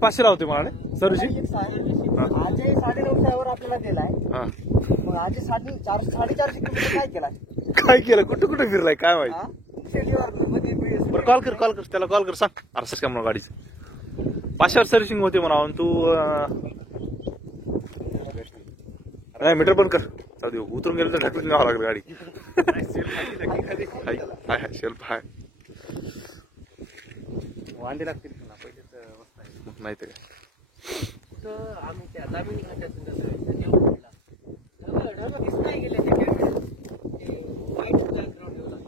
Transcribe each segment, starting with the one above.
500 होते म्हणाले सर्व्हिसिंग. आजही 950 आपल्याला दिलाय. मग आज 450 किलोमीटर काय केलाय? काय केलं? कुठं कुठं फिरलाय काय माहिती. बरं कॉल कर त्याला कॉल कर, सांग अर्सच का म्हणा गाडीचं 500 सर्व्हिसिंग होते म्हणा. तू नाही मीटर बंद कर, जाऊ दे उतरून गेलं तर ढकलून घ्यावं लागलं गाडी. हाय शेल्फ हाय, वांदे लागतील पहिले नाही तर आम्ही त्या दामिनी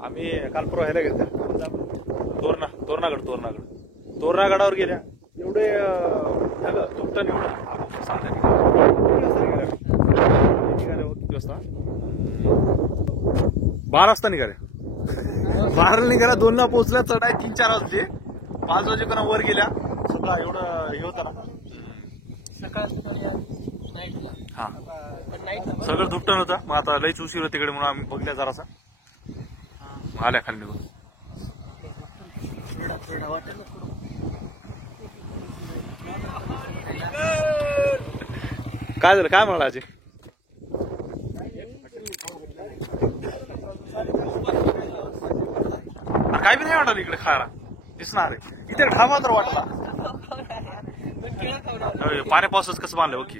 आम्ही काल परवा ह्याला गेलो तोरणागडावर गेल्या. एवढे तुमचं किती वाजता? 12 वाजता निघाले. 12ला निघाला, 2ला पोहोचला. चढाई 3-4 वाजले. 5 वाजेपर्यंत वर गेल्या. सगळं एवढं हे होतं ना सकाळ हा सगळं धुपटण होतं. मग आता लईच उशीर होते तिकडे म्हणून आम्ही बघल्या जरासा आल्या खाली निघून. काय झालं काय म्हणाला अजय? काय बी नाही वाटलं इकडे खायला दिसणार आहे. इथे ढाबा तर वाटला. पाण्या पावसाच कसं बांधलं ओके.